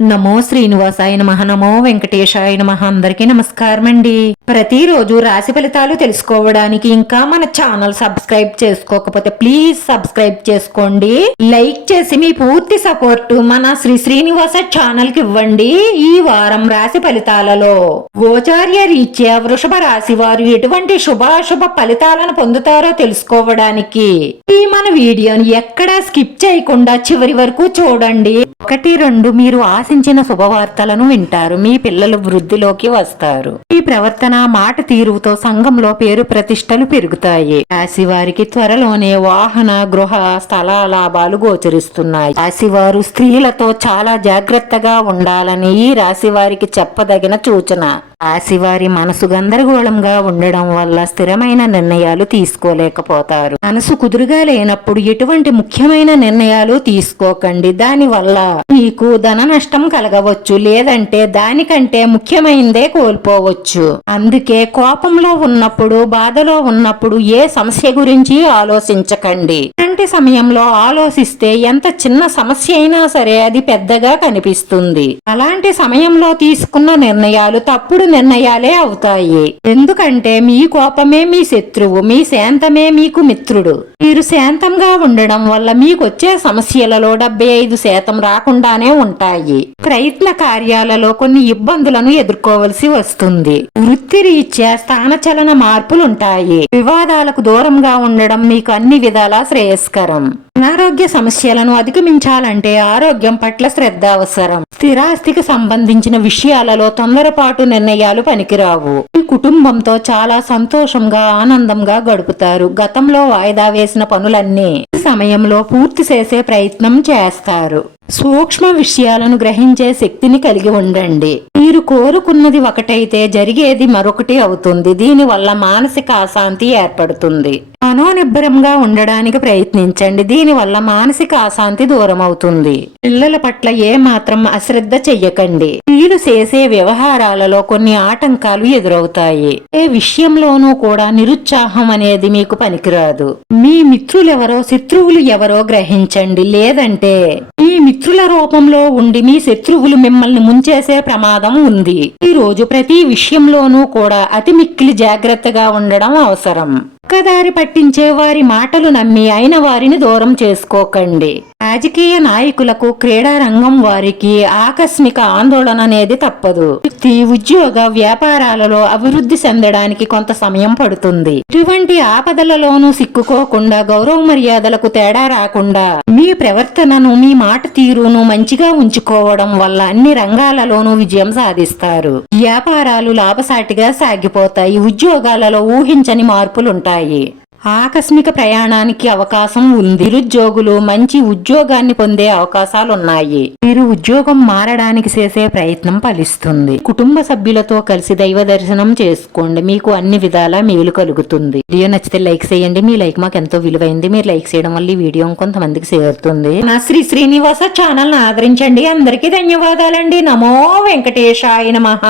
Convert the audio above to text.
నమో శ్రీనివాసాయ నమః. నమో వెంకటేశాయ నమః. అందరికీ నమస్కారం అండి. ప్రతిరోజు రాశి ఫలితాలు తెలుసుకోవడానికి ఇంకా మన ఛానల్ సబ్స్క్రైబ్ చేసుకోకపోతే ప్లీజ్ సబ్స్క్రైబ్ చేసుకోండి. లైక్ చేసి మీ పూర్తి సపోర్ట్ మన శ్రీనివాస ఛానల్ కి ఇవ్వండి. ఈ వారం రాశి ఫలితాలలో గోచార్య రీత్యా వృషభ రాశి వారు ఎటువంటి శుభాశుభ ఫలితాలను పొందుతారో తెలుసుకోవడానికి ఈ మన వీడియోని ఎక్కడా స్కిప్ చేయకుండా చివరి వరకు చూడండి. 1-2 మీరు ఆశించిన శుభవార్తలను వింటారు. మీ పిల్లలు వృద్ధిలోకి వస్తారు. ఈ ప్రవర్తన మాట తీరుతో సంఘంలో పేరు ప్రతిష్టలు పెరుగుతాయి. రాశి వారికి త్వరలోనే వాహన గృహ స్థల లాభాలు గోచరిస్తున్నాయి. రాశివారు స్త్రీలతో చాలా జాగ్రత్తగా ఉండాలని ఈ రాశి వారికి చెప్పదగిన సూచన. రాశివారి మనసు గందరగోళంగా ఉండడం వల్ల స్థిరమైన నిర్ణయాలు తీసుకోలేకపోతారు. మనసు కుదురుగా లేనప్పుడు ఎటువంటి ముఖ్యమైన నిర్ణయాలు తీసుకోకండి. దాని వల్ల మీకు ధన నష్టం కలగవచ్చు, లేదంటే దానికంటే ముఖ్యమైనదే కోల్పోవచ్చు. అందుకే కోపంలో ఉన్నప్పుడు, బాధలో ఉన్నప్పుడు ఏ సమస్య గురించి ఆలోచించకండి. ఇలాంటి సమయంలో ఆలోచిస్తే ఎంత చిన్న సమస్య అయినా సరే అది పెద్దగా కనిపిస్తుంది. అలాంటి సమయంలో తీసుకున్న నిర్ణయాలు తప్పుడు నిర్ణయాలే అవుతాయి. ఎందుకంటే మీ కోపమే మీ శత్రువు, మీ శాంతమే మీకు మిత్రుడు. మీరు శాంతంగా ఉండడం వల్ల మీకు వచ్చే సమస్యలలో 75% రాకుండానే ఉంటాయి. ప్రయత్న కార్యాలలో కొన్ని ఇబ్బందులను ఎదుర్కోవలసి వస్తుంది. వృత్తిరీత్యా స్థానచలన మార్పులుంటాయి. వివాదాలకు దూరంగా ఉండడం మీకు అన్ని విధాలా శ్రేయస్కరం. అనారోగ్య సమస్యలను అధిగమించాలంటే ఆరోగ్యం పట్ల శ్రద్ధ అవసరం. స్థిరాస్తికి సంబంధించిన విషయాలలో తొందరపాటు నిర్ణయాలు పనికిరావు. ఈ కుటుంబంతో చాలా సంతోషంగా ఆనందంగా గడుపుతారు. గతంలో వాయిదా వేసిన పనులన్నీ ఈ సమయంలో పూర్తి చేసే ప్రయత్నం చేస్తారు. సూక్ష్మ విషయాలను గ్రహించే శక్తిని కలిగి ఉండండి. మీరు కోరుకున్నది ఒకటైతే జరిగేది మరొకటి అవుతుంది. దీనివల్ల మానసిక అశాంతి ఏర్పడుతుంది. మనోనిబ్బరంగా ఉండడానికి ప్రయత్నించండి. దీనివల్ల మానసిక అశాంతి దూరం అవుతుంది. పిల్లల పట్ల ఏ మాత్రం అశ్రద్ధ చెయ్యకండి. వీరు చేసే వ్యవహారాలలో కొన్ని ఆటంకాలు ఎదురవుతాయి. ఏ విషయంలోనూ కూడా నిరుత్సాహం అనేది మీకు పనికిరాదు. మీ మిత్రులెవరో శత్రువులు ఎవరో గ్రహించండి. లేదంటే మీ మిత్రుల రూపంలో ఉండి మీ శత్రువులు మిమ్మల్ని ముంచేసే ప్రమాదం ఉంది. ఈ రోజు ప్రతి విషయంలోనూ కూడా అతి మిక్కిలి జాగ్రత్తగా ఉండడం అవసరం. పక్కదారి పట్టించే వారి మాటలు నమ్మి అయిన వారిని దూరం చేసుకోకండి. రాజకీయ నాయకులకు, క్రీడా రంగం వారికి ఆకస్మిక ఆందోళన అనేది తప్పదు. ఉద్యోగ వ్యాపారాలలో అభివృద్ధి చెందడానికి కొంత సమయం పడుతుంది. ఇటువంటి ఆపదలలోనూ సిక్కుకోకుండా, గౌరవ మర్యాదలకు తేడా రాకుండా మీ ప్రవర్తనను, మీ మాట తీరును మంచిగా ఉంచుకోవడం వల్ల అన్ని రంగాలలోనూ విజయం సాధిస్తారు. వ్యాపారాలు లాభసాటిగా సాగిపోతాయి. ఉద్యోగాలలో ఊహించని మార్పులుంటాయి. ఆకస్మిక ప్రయాణానికి అవకాశం ఉంది. నిరుద్యోగులు మంచి ఉద్యోగాన్ని పొందే అవకాశాలున్నాయి. మీరు ఉద్యోగం మారడానికి చేసే ప్రయత్నం ఫలిస్తుంది. కుటుంబ సభ్యులతో కలిసి దైవ దర్శనం చేసుకోండి. మీకు అన్ని విధాలా మేలు కలుగుతుంది. వీడియో నచ్చితే లైక్ చేయండి. మీ లైక్ మాకు ఎంతో విలువైంది. మీరు లైక్ చేయడం వల్ల ఈ వీడియో కొంతమందికి చేరుతుంది. నా శ్రీనివాస ఛానల్ ఆదరించండి. అందరికీ ధన్యవాదాలండి. నమో వెంకటేశాయ నమః.